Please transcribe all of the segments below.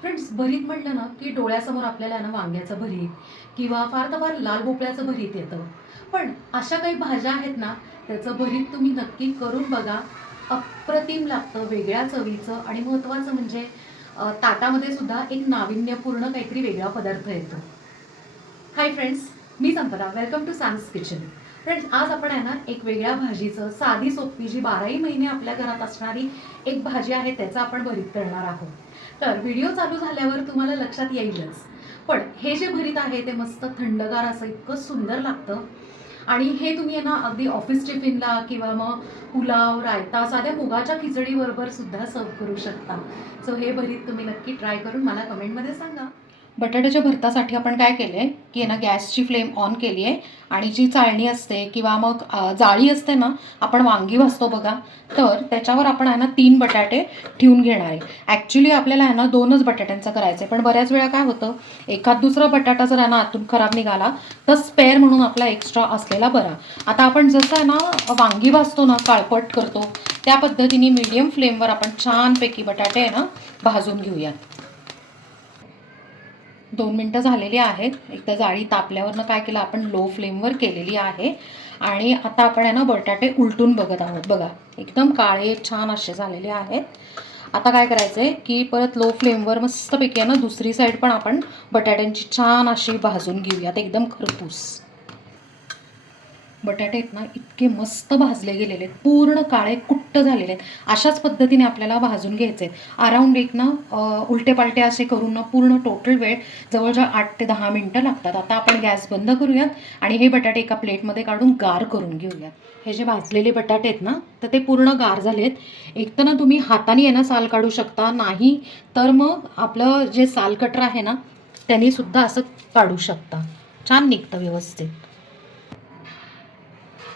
Friends, भरीत म्हटलं ना की डोळ्यासमोर आपल्याला ना वांग्याचं भरीत किंवा फार तर फार लाल भोपळ्याचं भरीत येतं. पण अशा काही भाज्या आहेत ना, त्याचं भरीत तुम्ही नक्की करून बघा. अप्रतिम लागतं, वेगळ्या चवीचं. आणि महत्त्वाचं म्हणजे ताटामध्ये सुद्धा एक नाविन्यपूर्ण काहीतरी वेगळा पदार्थ येतो. हाय फ्रेंड्स, मी Sampada. Welcome to Sam's kitchen. Friends, आज आपण आहे ना एक वेगळ्या भाजीचं, साधी सोपी, जी 12ही महिने आपल्या घरात असणारी एक भाजी आहे, त्याचं आपण भरीत करणार आहोत. तर व्हिडिओ चालू झाल्यावर तुम्हाला लक्षात येईलच. पण हे जे भरीत आहे ते मस्त थंडगार असं इतकं सुंदर लागतं. आणि हे तुम्ही आहे ना अगदी ऑफिस टिफिनला किंवा मग पुलाव, रायता, साध्या मुगाच्या खिचडीबरोबर सुद्धा सर्व करू शकता. सो हे भरीत तुम्ही नक्की ट्राय करून मला कमेंटमध्ये सांगा. बटाट्याच्या भरतासाठी आपण काय केलं आहे की ना गॅसची फ्लेम ऑन केली आहे आणि जी चाळणी असते किंवा मग जाळी असते ना, आपण वांगी भाजतो बघा, तर त्याच्यावर आपण आहे ना 3 बटाटे ठेवून घेणार आहे. ॲक्च्युली आपल्याला आहे ना 2च बटाट्यांचं करायचं आहे, पण बऱ्याच वेळा काय होतं, एखाद दुसरा बटाटा जर आहे ना आतून खराब निघाला तर स्पेअर म्हणून आपला एक्स्ट्रा असलेला बरा. आता आपण जसं आहे ना वांगी भाजतो ना, काळपट करतो, त्या पद्धतीने मीडियम फ्लेमवर आपण छानपैकी बटाटे आहे ना भाजून घेऊयात. 2 मिनटं झालेली आहेत. एकदा जाळी तापल्यावरनं काय केलं, आपण लो फ्लेमवर केलेली आहे. आणि आता आपण आहे ना बटाटे उलटून बघत आहोत. बघा, एकदम काळे छान असे झालेले आहेत. आता काय करायचं आहे की परत लो फ्लेमवर मस्तपैकी आहे ना दुसरी साईड पण आपण बटाट्यांची छान अशी भाजून घेऊयात, एकदम खरपूस. बटाटे आहेत ना इतके मस्त भाजले गेलेले आहेत, पूर्ण काळे कुट्ट झालेले आहेत. अशाच पद्धतीने आपल्याला भाजून घ्यायचे आहेत. अराऊंड एक ना उलटे पालटे असे करून ना पूर्ण टोटल वेळ जवळजवळ 8 ते 10 मिनटं लागतात. आता आपण गॅस बंद करूयात आणि हे बटाटे एका प्लेटमध्ये काढून गार करून घेऊयात. हे जे भाजलेले बटाटे आहेत ना, तर ते पूर्ण गार झालेत. एक तर ना तुम्ही हाताने आहे ना साल काढू शकता, नाही तर मग आपलं जे साल कटर आहे ना त्यांनी सुद्धा असं काढू शकता, छान निघतं व्यवस्थित.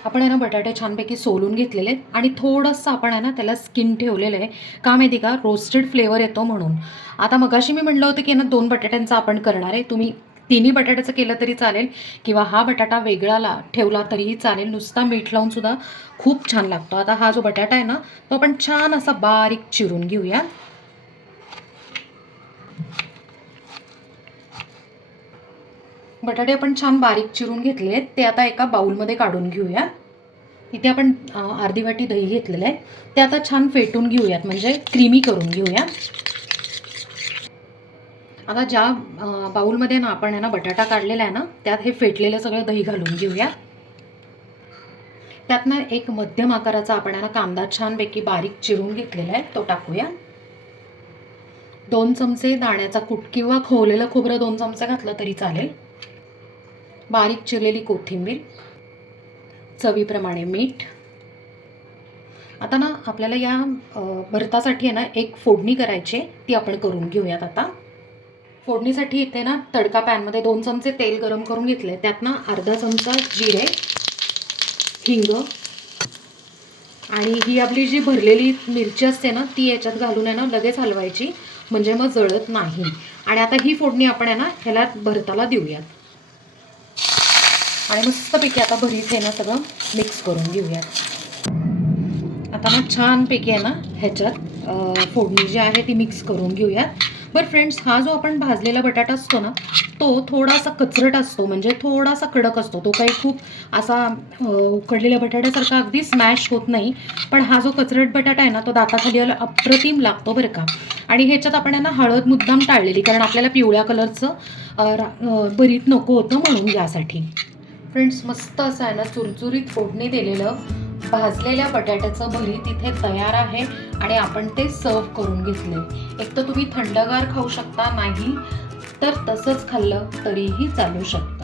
आपण आहे ना बटाटे छानपैकी सोलून घेतलेले आहेत आणि थोडंसं आपण आहे ना त्याला स्किन ठेवलेलं आहे. का माहिती का, रोस्टेड फ्लेवर येतो म्हणून. आता मगाशी मी म्हटलं होतं की ना 2 बटाट्यांचं आपण करणार आहे. तुम्ही 3ही बटाट्याचं केलं तरी चालेल किंवा हा बटाटा वेगळा ठेवला तरीही चालेल. नुसता मीठ लावून सुद्धा खूप छान लागतो. आता हा जो बटाटा आहे ना तो आपण छान असा बारीक चिरून घेऊया. बटाटे आपण छान बारीक चिरून घेतले आहेत, ते आता एका बाउलमध्ये काढून घेऊया. इथे आपण अर्धी वाटी दही घेतलेलं आहे, ते आता छान फेटून घेऊयात, म्हणजे क्रीमी करून घेऊया. आता ज्या बाउलमध्ये ना आपण आहे ना बटाटा काढलेला आहे ना, त्यात हे फेटलेलं सगळं दही घालून घेऊया. त्यात ना एक मध्यम आकाराचा आपण आहे ना कांदा छानपैकी बारीक चिरून घेतलेला आहे, तो टाकूया. 2 चमचे दाण्याचा कूट किंवा खोवलेलं खोबरं 2 चमचे घातलं तरी चालेल. बारीक चिरलेली कोथिंबीर, चवीप्रमाणे मीठ. आता ना आपल्याला या भरतासाठी आहे ना एक फोडणी करायची, ती आपण करून घेऊयात. आता फोडणीसाठी इथे ना तडका पॅनमध्ये 2 चमचे तेल गरम करून घेतले. त्यात ना अर्धा चमचा जिरे, हिंग आणि ही आपली जी भरलेली मिरची असते ना ती याच्यात घालून आहे ना लगेच हलवायची, म्हणजे मग जळत नाही. आणि आता ही फोडणी आपण आहे ना ह्याला भरताला देऊयात आणि मस्तपैकी आता भरीत आहे ना सगळं मिक्स करून घेऊयात. आता ना छानपैकी आहे ना ह्याच्यात फोडणी जी आहे ती मिक्स करून घेऊयात. बरं फ्रेंड्स, हा जो आपण भाजलेला बटाटा असतो ना तो थोडासा कचरट असतो, म्हणजे थोडासा कडक असतो. तो काही खूप असा उकडलेल्या बटाट्यासारखा अगदी स्मॅश होत नाही. पण हा जो कचरट बटाटा आहे ना तो दाताखाली अप्रतिम लागतो बरं का. आणि ह्याच्यात आपण आहे ना हळद मुद्दाम टाळलेली, कारण आपल्याला पिवळ्या कलरचं भरीत नको होतं म्हणून, यासाठी. फ्रेंड्स, मस्त असं आहे ना चुरचुरीत फोडणी दिलेलं भाजलेल्या बटाट्याचं भरीत इथे तयार आहे आणि आपण ते सर्व करून घेतले. एक तर तुम्ही थंडगार खाऊ शकता, नाही तर तसंच खाल्लं तरीही चालू शकतं.